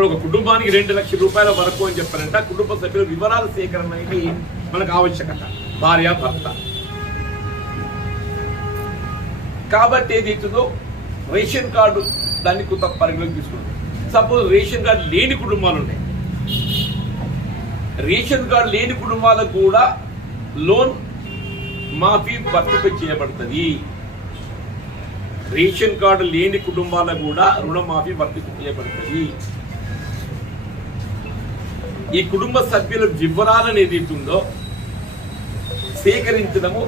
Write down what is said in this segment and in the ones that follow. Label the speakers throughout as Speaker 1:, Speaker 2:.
Speaker 1: ఇప్పుడు ఒక కుటుంబానికి రెండు లక్షల రూపాయల వరకు అని చెప్పారంటే. ఆ కుటుంబ సభ్యుల వివరాల సేకరణ అనేది మనకు ఆవశ్యకత. భార్య భర్త. కాబట్టి ఏదైతుందో రేషన్ కార్డు దాన్ని కొంత పరిగణలోకి తీసుకుంటుంది సపోజ్ రేషన్ కార్డు లేని కుటుంబాలు ఉన్నాయి. రేషన్ కార్డు లేని కుటుంబాలకు కూడా లోన్ మాఫీ వర్తింప చేయబడుతుంది. రేషన్ కార్డు లేని కుటుంబాలకు కూడా రుణమాఫీ వర్తింప చేయబడుతుంది. ఈ కుటుంబ సభ్యుల వివరాలను ఏదైతుందో సేకరించడము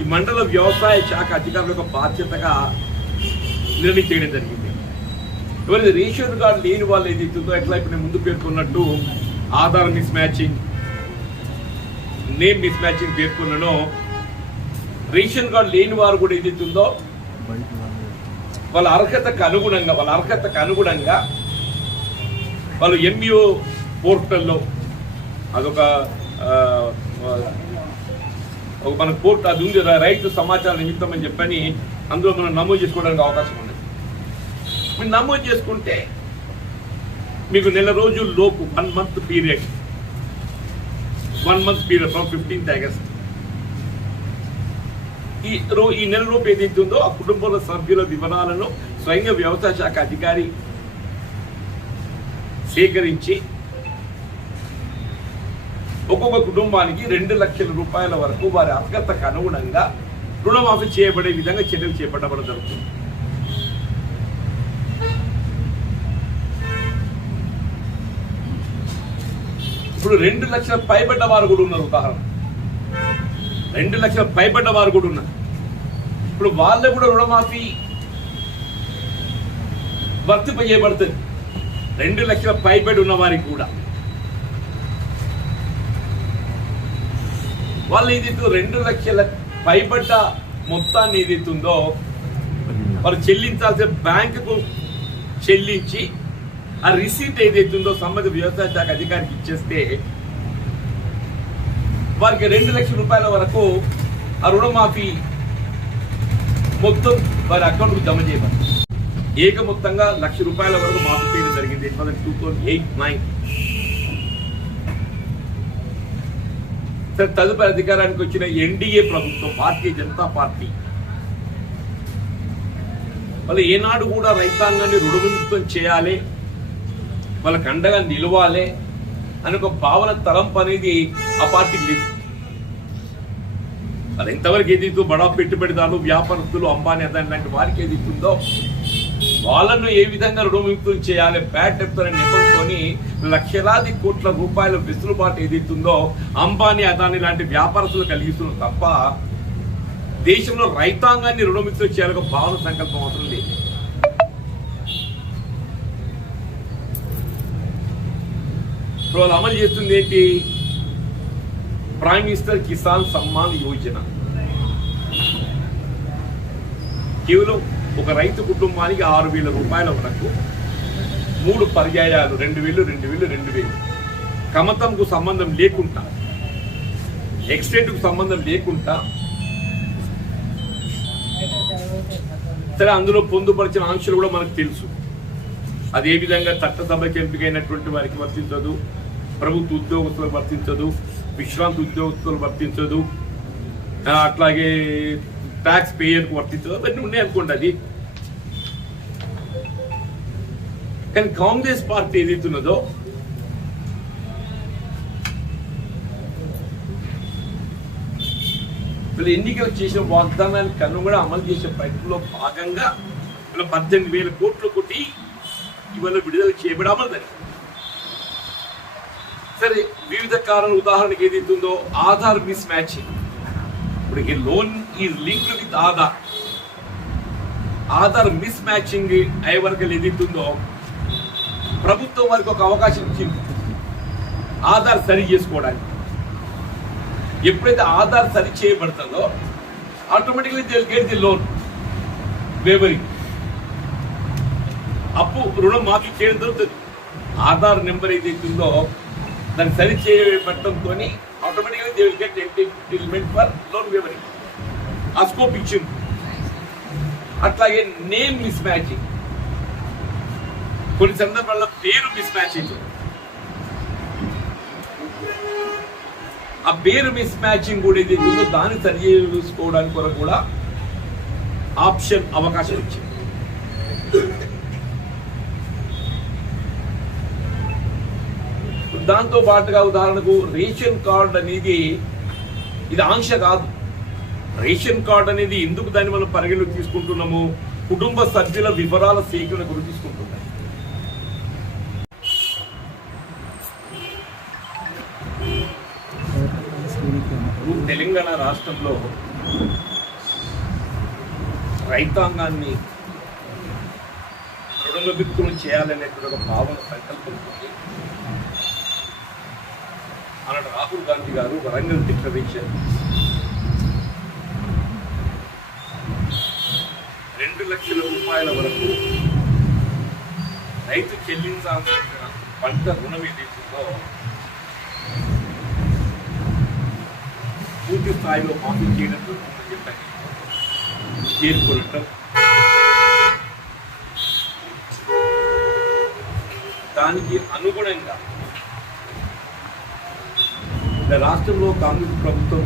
Speaker 1: ఈ మండల వ్యవసాయ శాఖ అధికారుల యొక్క బాధ్యతగా నిర్ణయించడం జరిగింది. ఎవరైతే రేషన్ కార్డు లేని వాళ్ళు ఏదైతుందో ఎట్లా ఇప్పుడు నేను ముందు పేర్కొన్నట్టు Aadhaar mismatching name mismatching పేర్కొన్నానో రేషన్ కార్డు లేని వారు కూడా ఏదైతుందో వాళ్ళ అర్హతకు అనుగుణంగా వాళ్ళ అర్హతకు అనుగుణంగా వాళ్ళు ఎంఈఓ పోర్టల్లో అదొక ఒక మన పోర్ట్ అది ఉంది రైతు సమాచార నిమిత్తం అని చెప్పని అందులో మనం నమోదు చేసుకోవడానికి అవకాశం ఉంది. మీరు నమోదు చేసుకుంటే మీకు నెల రోజుల లోపు one month period one month period from fifteenth August ఈ రో ఈ నెల లోపు ఏదైతే ఉందో ఆ కుటుంబంలో సభ్యుల వివరాలను స్వయంగా వ్యవసాయ శాఖ అధికారి సేకరించి ఒక్కొక్క కుటుంబానికి రెండు లక్షల రూపాయల వరకు వారి అర్హతకు అనుగుణంగా రుణమాఫీ చేయబడే విధంగా చర్యలు చేపట్టడం జరుగుతుంది. ఇప్పుడు రెండు లక్షల పైబడ్డ వారు కూడా ఉన్నారు ఉదాహరణ. రెండు లక్షల పైబడ్డ వారు కూడా ఉన్నారు. ఇప్పుడు వాళ్ళు కూడా రుణమాఫీ వర్తింపజేయబడుతుంది రెండు లక్షల పైబడి ఉన్న వారికి కూడా. వాళ్ళు ఏదైతే రెండు లక్షల పైబడ్డ మొత్తాన్ని ఏదైతుందో వాళ్ళు చెల్లించాల్సిన బ్యాంకుకు చెల్లించి ఆ రిసీట్ ఏదైతుందో సంబంధిత వ్యవసాయ శాఖ అధికారికి ఇచ్చేస్తే వారికి రెండు లక్షల రూపాయల వరకు ఆ రుణమాఫీ మొత్తం వారి అకౌంట్కు జమ చేయాలి ఏక మొత్తంగా లక్ష రూపాయల వరకు మాఫీ చేయడం జరిగింది. టూ థౌసండ్ ఎయిట్ నైన్ సరే తదుపరి అధికారానికి వచ్చిన ఎన్డీఏ ప్రభుత్వం భారతీయ జనతా పార్టీ. మళ్ళీ ఏనాడు కూడా రైతాంగాన్ని రుణవిముక్తం చేయాలి వాళ్ళకి అండగా నిలవాలి అని ఒక భావన తలంపు అనేది ఆ పార్టీకి లేదు. అది ఎంతవరకు ఏదైతే బడా పెట్టుబడిదారులు వ్యాపారస్తులు అంబానీ అదాని లాంటి వారికి ఏది ఉందో వాళ్ళను ఏ విధంగా రుణముక్తం చేయాలి? బ్యాడ్ చెప్తారని అనే లక్షలాది కోట్ల రూపాయల వెసులుబాటు ఏదైతుందో అంబానీ అదాని లాంటి వ్యాపారస్తులు కలిగిస్తున్నారు తప్ప దేశంలో రైతాంగాన్ని రుణముక్తం చేయాలని భావన సంకల్పం అవసరం లేదు. ఇప్పుడు వాళ్ళు అమలు చేస్తుంది ఏంటి? Prime minister Kisan Samman Yojana. కేవలం ఒక రైతు కుటుంబానికి ఆరు వేల రూపాయల వరకు మూడు పర్యాయాలు రెండు వేలు రెండు వేలు రెండు వేలు. కమతంకు సంబంధం లేకుండా ఎక్స్టెంట్కు సంబంధం లేకుండా సరే అందులో పొందుపరిచిన ఆంక్షలు కూడా మనకు తెలుసు. అదే విధంగా చట్టసభకి ఎంపికైనటువంటి వారికి వర్తించదు ప్రభుత్వ ఉద్యోగస్తులకు వర్తించదు విశ్రాంతి ఉద్యోగస్తులు వర్తించదు అట్లాగే ట్యాక్స్ పేయర్కు వర్తించదు అవన్నీ ఉన్నాయి అనుకోండి అది. కానీ కాంగ్రెస్ పార్టీ ఏదైతున్నదో వీళ్ళు ఎన్నికలు చేసిన వాగ్దానాన్ని కన్ను కూడా అమలు చేసే ప్రయత్నంలో భాగంగా వీళ్ళ పద్దెనిమిది వేల కోట్లు కొట్టి ఇవాళ విడుదల చేయబడి అమలు జరిగింది. సరే వివిధ కారణాల ఉదాహరణకి ఏదైతుందో ఆధార్ మిస్ మ్యాచింగ్. ఇప్పుడు ఈ loan is linked with Aadhaar Aadhaar mismatching అయ్యే వరకు ఎదుగుతుందో ప్రభుత్వం వారికి ఒక అవకాశం ఇచ్చింది. ఆధార్ సరి చేసుకోవడానికి. ఎప్పుడైతే ఆధార్ సరి చేయబడుతుందో automatically they get the loan wavering అప్పు రుణం మాఫీ చేయడం జరుగుతుంది. ఆధార్ నెంబర్ ఏదైతే ఉందో దాన్ని సరి చేయబడటంతో automatically they will get entitlement for loan wavering ఆ స్కోప్ ఇచ్చింది అట్లాగే నేమ్ మిస్ మ్యాచింగ్ కొన్ని సందర్భాల్లో పేరు మిస్ మ్యాచింగ్ ఆ పేరు మిస్ మ్యాచింగ్ కూడా ఏది ఉందో దాన్ని సరి చేసుకోవడానికి కొరకు కూడా ఆప్షన్ అవకాశం ఇచ్చింది దాంతో పాటుగా ఉదాహరణకు రేషన్ కార్డ్ అనేది ఇది ఆంక్ష కాదు. రేషన్ కార్డ్ అనేది ఎందుకు దాన్ని మనం పరిగణలోకి తీసుకుంటున్నాము? కుటుంబ సభ్యుల వివరాల సేకరణ గురించి తీసుకుంటున్నాం. తెలంగాణ రాష్ట్రంలో రైతాంగాన్ని రుణవిముక్తులు చేయాలనేటువంటి ఒక భావన సంకల్పంతో అన్నట్టు రాహుల్ గాంధీ గారు వరంగల్ డిక్లరేషన్ రెండు లక్షల రూపాయల వరకు రైతు చెల్లించాల్సిన పంట రుణం ఏదైతుందో పూర్తి స్థాయిలో మాఫీ చేయడం జరుగుతుందని దానికి అనుగుణంగా రాష్ట్రంలో కాంగ్రెస్ ప్రభుత్వం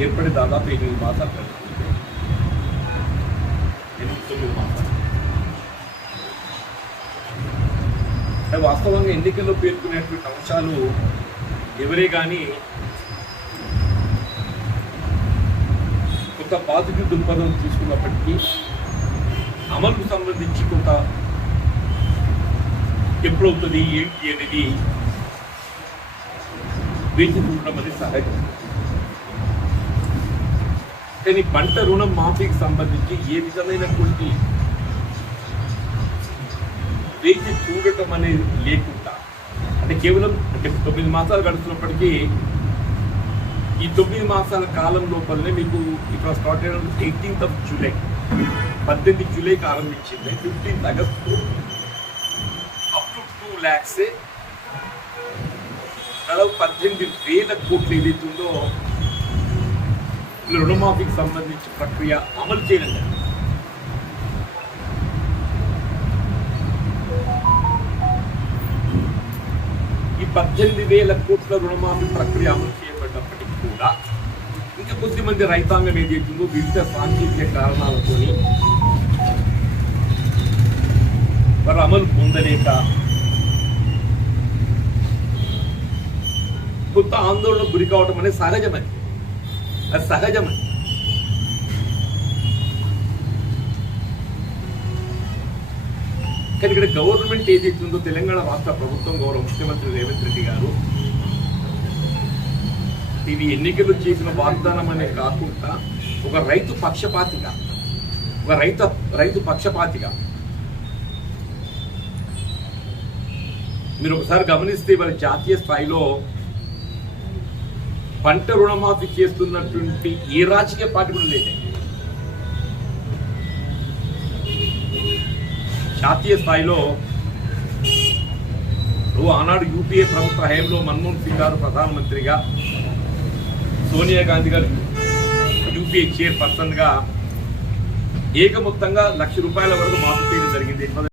Speaker 1: ఏర్పడి దాదాపు ఎనిమిది మాసాలు ఎనిమిది తొమ్మిది అంటే వాస్తవంగా ఎన్నికల్లో పేర్కొనేటువంటి అంశాలు ఎవరే కానీ కొంత పాజిటివ్ దృక్పథం తీసుకున్నప్పటికీ అమలుకు సంబంధించి కొంత ఎప్పుడవుతుంది ఏంటి అనేది వేచి చూడడం అనేది సహాయపడుతుంది కానీ పంట రుణం మాఫీకి సంబంధించి ఏ విధమైనటువంటి వేచి చూడటం అనేది లేకుండా అంటే కేవలం అంటే తొమ్మిది మాసాలు గడుస్తున్నప్పటికీ ఈ తొమ్మిది మాసాల కాలం లోపలనే మీకు ఇక్కడ స్టార్ట్ అయిన ఎయిటీన్త్ ఆఫ్ జూలై పద్దెనిమిది జూలైకి ఆరంభించింది fifteenth August up to two lakhs దాదాపు పద్దెనిమిది వేల కోట్లు ఏదైతుందో రుణమాఫీకి సంబంధించి ప్రక్రియ అమలు చేయడం జరిగింది. ఈ పద్దెనిమిది వేల కోట్ల రుణమాఫీ ప్రక్రియ అమలు చేయబడినప్పటికీ కూడా ఇంకా కొద్దిమంది రైతాంగం ఏదైతుందో వివిధ సాంకేతిక కారణాలతో వారు అమలు పొందలేక కొత్త ఆందోళన గురి కావటం అనేది సహజమైంది అది సహజం కానీ ఇక్కడ గవర్నమెంట్ ఏది ఇచ్చిందో తెలంగాణ రాష్ట్ర ప్రభుత్వం గౌరవ ముఖ్యమంత్రి రేవంత్ రెడ్డి గారు ఇది ఎన్నికలు చేసిన వాగ్దానం అనే కాకుండా ఒక రైతు పక్షపాతిగా ఒక రైతు రైతు పక్షపాతిగా. మీరు ఒకసారి గమనిస్తే ఇవాళ జాతీయ స్థాయిలో పంట రుణమాఫీ చేస్తున్నటువంటి ఏ రాజకీయ పార్టీ కూడా లేదు. జాతీయ స్థాయిలో నువ్వు ఆనాడు యూపీఏ ప్రభుత్వ హయాంలో మన్మోహన్ సింగ్ గారు ప్రధానమంత్రిగా సోనియా గాంధీ గారు యూపీఏ చైర్పర్సన్గా ఏకమొత్తంగా లక్ష రూపాయల వరకు మాఫీ చేయడం జరిగింది.